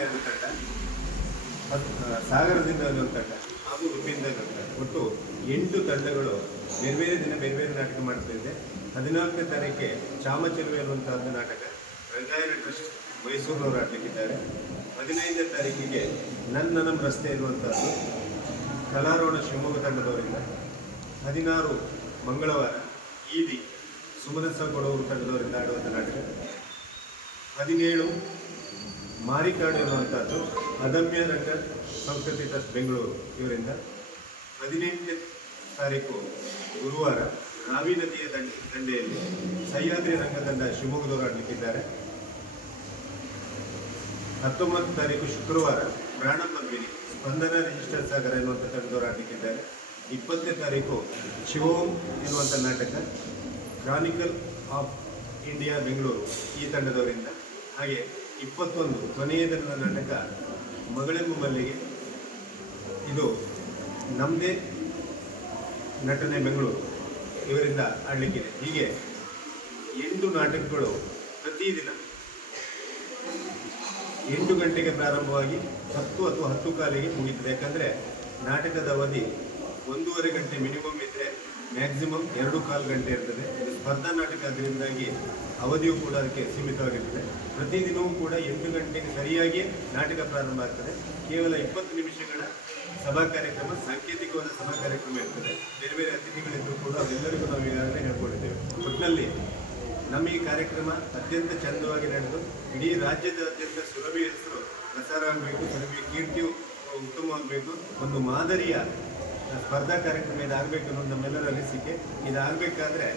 ಒಂದು ತಂಡ, ಸಾಗರದಿಂದ ಒಂದು ತಂಡ ಹಾಗೂ ಉಡುಪಿಯಿಂದ ಒಂದು ತಂಡ. ಒಟ್ಟು 8 ತಂಡಗಳು ಬೇರೆ ಬೇರೆ ದಿನ ಬೇರೆ ಬೇರೆ ನಾಟಕ ಮಾಡ್ತಿದ್ದೆ. 14ನೇ ತಾರೀಕಿಗೆ ಚಾಮಚಲುವೆ ಅನ್ನುವಂಥ ನಾಟಕ ರಂಗಾಯಣ ಟ್ರಸ್ಟ್ ಮೈಸೂರಿನವರು ಆಡಲಿಕ್ಕಿದ್ದಾರೆ. 15ನೇ ತಾರೀಕಿಗೆ ನಮ್ಮ ರಸ್ತೆ ಇರುವಂಥದ್ದು ಕಲಾರೋಣ ಶಿವಮೊಗ್ಗ ತಂಡದವರಿಂದ. 16 ಮಂಗಳವಾರ ಈದಿ ಸುಮನಸಗೊಡವರು ತಂಡದವರಿಂದ ಆಡುವಂಥ ನಾಟಕ. 17 ಮಾರಿಕಾಡು ಎನ್ನುವಂಥದ್ದು ಅದಮ್ಯ ರಂಗ ಸಂಸ್ಕೃತಿ ಟ್ರಸ್ಟ್ ಬೆಂಗಳೂರು ಇವರಿಂದ. 18ನೇ ತಾರೀಕು ಗುರುವಾರ ರಾವಿ ನದಿಯ ದಂಡೆಯಲ್ಲಿ ಸಹ್ಯಾದ್ರಿ ರಂಗತಂಡ ಶಿವಮೊಗ್ಗದವರು ಆಡಲಿಕ್ಕಿದ್ದಾರೆ. 19 ತಾರೀಕು ಶುಕ್ರವಾರ ಪ್ರಾಣ ಪದ್ಮಿನಿ ಸ್ಪಂದನ ರಿಜಿಸ್ಟರ್ ಸಾಗರ ಎನ್ನುವಂಥ ತಂಡದವರು ಆಡಲಿಕ್ಕಿದ್ದಾರೆ. 20ನೇ ತಾರೀಕು ಶಿವೋಂ ಎನ್ನುವಂಥ ನಾಟಕ ಕ್ರಾನಿಕಲ್ ಆಫ್ ಇಂಡಿಯಾ ಬೆಂಗಳೂರು ಈ ತಂಡದವರಿಂದ. ಹಾಗೆ 21 ಕೊನೆಯ ದಿನದ ನಾಟಕ ಮಗಳೆಂಬು ಮಲ್ಲಿಗೆ, ಇದು ನಮ್ಮದೇ ನಟನೆ ಬೆಂಗಳೂರು ಇವರಿಂದ ಆಡಲಿಕ್ಕಿದೆ. ಹೀಗೆ 8 ನಾಟಕಗಳು ಪ್ರತಿದಿನ 8 ಗಂಟೆಗೆ ಪ್ರಾರಂಭವಾಗಿ 10 ಅಥವಾ 10 ಕಾಲಿಗೆ ಮುಗಿತದೆ. ಯಾಕಂದರೆ ನಾಟಕದ ಅವಧಿ 1.5 ಗಂಟೆ ಮಿನಿಮಮ್ ಇದ್ದರೆ ಮ್ಯಾಕ್ಸಿಮಮ್ 2.25 ಗಂಟೆ ಇರ್ತದೆ. ಇದು ಸ್ಪರ್ಧಾ ನಾಟಕ ಅದರಿಂದಾಗಿ ಅವಧಿಯೂ ಕೂಡ ಅದಕ್ಕೆ ಸೀಮಿತವಾಗಿರ್ತದೆ. ಪ್ರತಿದಿನವೂ ಕೂಡ 8 ಗಂಟೆಗೆ ಸರಿಯಾಗಿ ನಾಟಕ ಪ್ರಾರಂಭ ಆಗ್ತದೆ. ಕೇವಲ 20 ನಿಮಿಷಗಳ ಸಭಾ ಕಾರ್ಯಕ್ರಮ, ಸಾಂಕೇತಿಕವಾದ ಸಭಾ ಕಾರ್ಯಕ್ರಮ ಇರ್ತದೆ. ಬೇರೆ ಬೇರೆ ಅತಿಥಿಗಳಿದ್ದು ಕೂಡ ಅವೆಲ್ಲರಿಗೂ ನಾವು ಈಗಾಗಲೇ ಹೇಳ್ಕೊಂಡಿದ್ದೇವೆ. ಒಟ್ಟಿನಲ್ಲಿ ನಮ್ಮ ಈ ಕಾರ್ಯಕ್ರಮ ಅತ್ಯಂತ ಚಂದವಾಗಿ ನಡೆದು ಇಡೀ ರಾಜ್ಯದಾದ್ಯಂತ ಸುರಭಿ ಹೆಸರು ಪ್ರಸಾರ ಆಗಬೇಕು, ಸುರಭಿ ಕೀರ್ತಿಯು ಉತ್ತಮವಾಗಬೇಕು, ಒಂದು ಮಾದರಿಯ ಸ್ಪರ್ಧಾ ಕಾರ್ಯಕ್ರಮ ಇದಾಗಬೇಕು ಅನ್ನೋದು ನಮ್ಮೆಲ್ಲರ ಅನಿಸಿಕೆ. ಇದಾಗಬೇಕಾದ್ರೆ